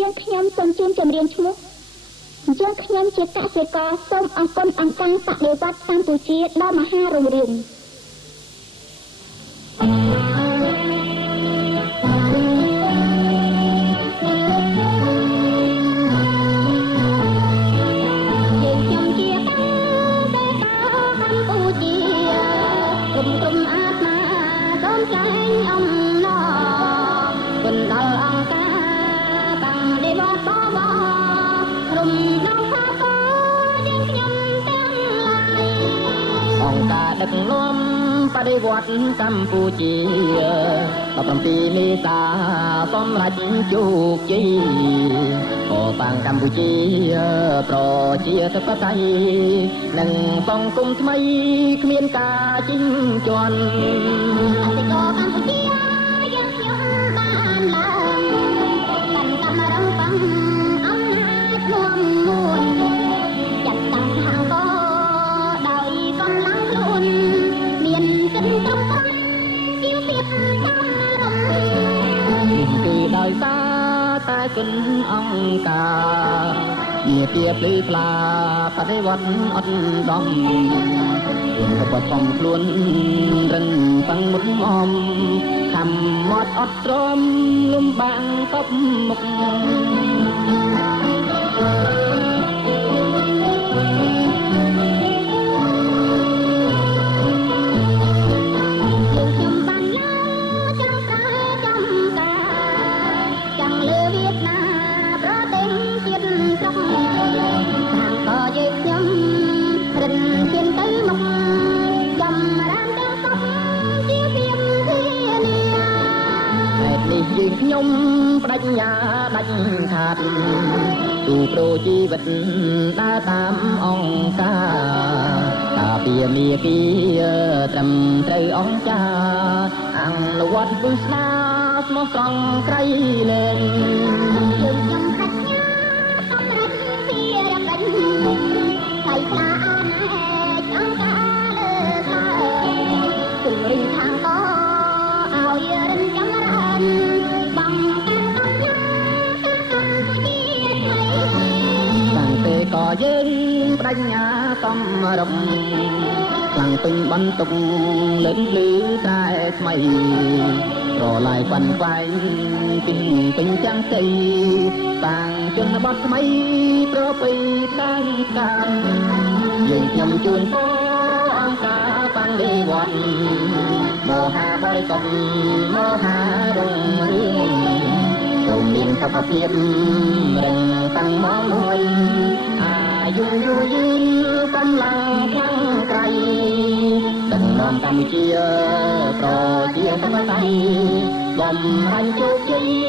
យើងខ្ញុំសូមជូនចម្រៀងឈ្មោះយើងខ្ញុំជាកសិករសូមអរគុណអង្គការបដិវត្តកម្ពុជាដ៏មហារុងរឿងដឹកនាំបដិវត្តកម្ពុជា17មេសាសម្រាប់ជោគជ័យកសាងកម្ពុជាប្រជាធិបតេយ្យនិងសង្គមថ្មីគ្មានការជិះជាន់កសិករកម្ពុជាយើងខ្ញុំបានឡើងកាន់តាមរងបាំងអំណាចរួមមួយចាត់តាំងខាងកដោយកម្លាំងខ្លួនមានសិទ្ធិត្រឹមត្រូវជាភាពតាមរំគឺដោយសារតែគុណអង្គការជាជាភ្លឺថ្លាបដិវត្តអត់ដំយើងក៏បត់បំខ្លួនរឹងប៉ឹងមុតមខំមាត់អត់ទ្រាំលំបាំងតបមុខខ្ញុំបដិញ្ញាដាច់ខាតទូប្រូជីវិតដើរតាមអង្គការការពារមាគីត្រឹមត្រូវអង្គចាអនុវត្តវិស្នាស្មោះត្រង់ក្រៃលែងយើងខ្ញុំបដិញ្ញាសម្រាប់ពីរកដេញថ្លៃថ្លាអាណែកអង្គការលើសើជំរុញខាងកឲ្យរិនចម្រើនក៏យើងបដិញ្ញាតំរំខ្លាំងពេញបន្ទុកលើកលឺតែថ្មីប្រឡាយប៉ាន់ខ្វែងពីពេញចាំងស្អីតាំងជនបទថ្មីប្រពៃតាមការយើងខ្ញុំជូនពរអង្គការបានលីវត្តមហាបរិសុទ្ធមហារុងរឿងសូមមានសុខភាពរឹងតាំងមកមួយអាយុយូរយឺនកម្លាំងខ្លាំងក្រៃដឹកនាំកម្ពុជាប្រជាធិបតេយ្យបំរាញ់ជោគជ័យ